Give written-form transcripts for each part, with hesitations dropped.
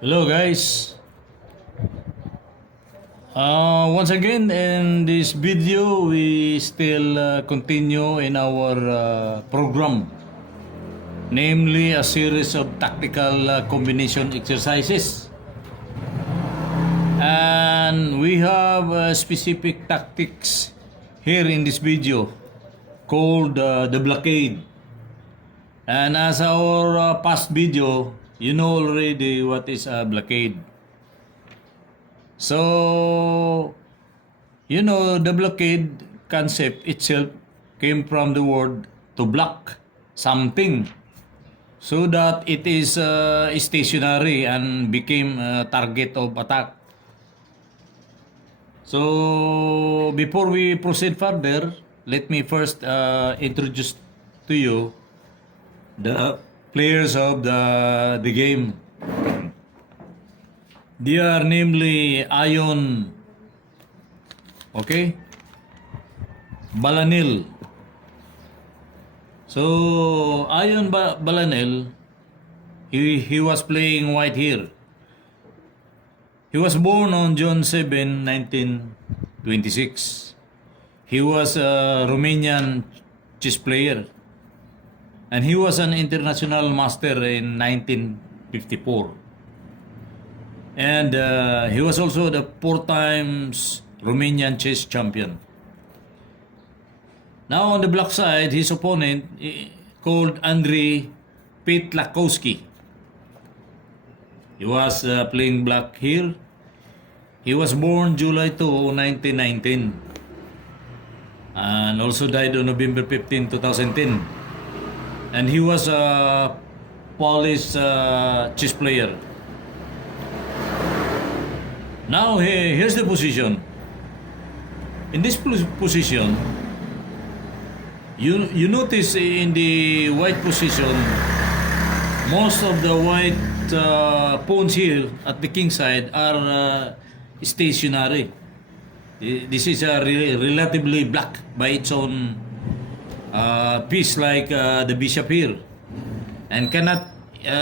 Hello guys. Once again in this video we still continue in our program, namely a series of tactical combination exercises, and we have specific tactics here in this video called the blockade. And as our past video, you know already what is a blockade. So, the blockade concept itself came from the word to block something so that it is stationary and became a target of attack. So, before we proceed further, let me first introduce to you the players of the game. They are namely Ayon, okay, Balanil. So Ayon Balanil, he was playing white here. He was born on June 7, 1926. He was a Romanian chess player, and he was an international master in 1954. And he was also the 4 times Romanian chess champion. Now on the black side, his opponent called Andrei Petlakowski. He was playing black here. He was born July 2, 1919. And also died on November 15, 2010. And he was a Polish chess player. Now here's the position. In this position, you notice in the white position, most of the white pawns here at the king side are stationary. This is relatively black by its own piece, like the bishop here, and cannot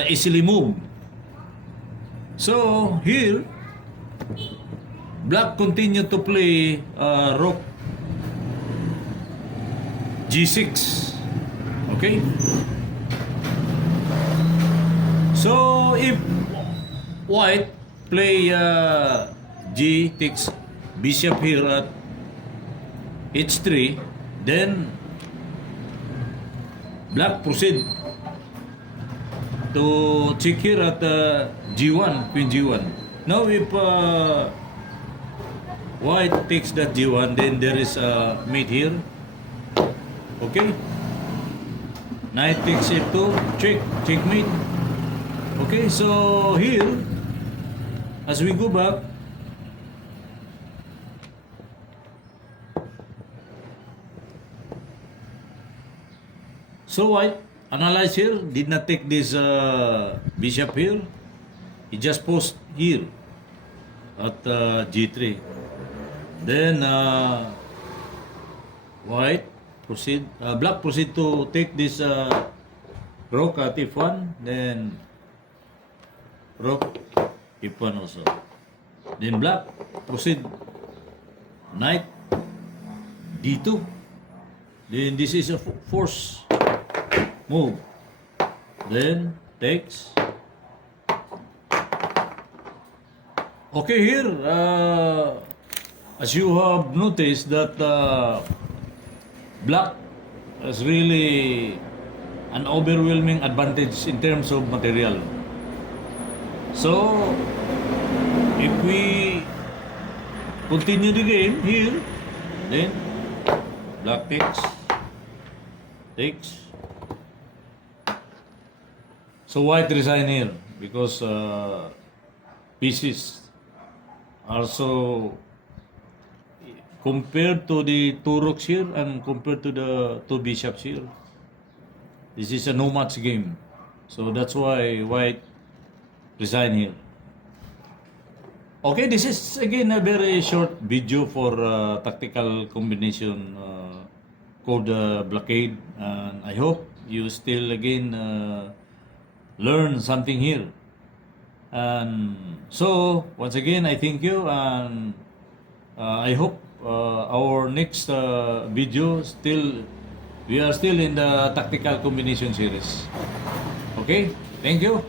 easily move. So here, black continued to play rook g6. Okay? So if white play g takes bishop here at h3, then black proceed to check here at g1, queen g1. Now if white takes that g1, then there is a mate here. Okay? Knight takes f2, checkmate. Okay, so here, as we go back, so white analyze here, did not take this bishop here. He just post here at g3. Then black proceed to take this rook at f1. Then rook f1 also. Then black proceed knight d2. Then this is a force move. Then takes. Okay, here, as you have noticed that black has really an overwhelming advantage in terms of material. So, if we continue the game here, then black takes. So white resign here because pieces are so, compared to the 2 rooks here and compared to the 2 bishops here, this is a no match game. So that's why white resign here. Okay, this is again a very short video for tactical combination called blockade, and I hope you still again learn something here. And so, once again, I thank you, and I hope our next video we are still in the tactical combination series. Okay? Thank you.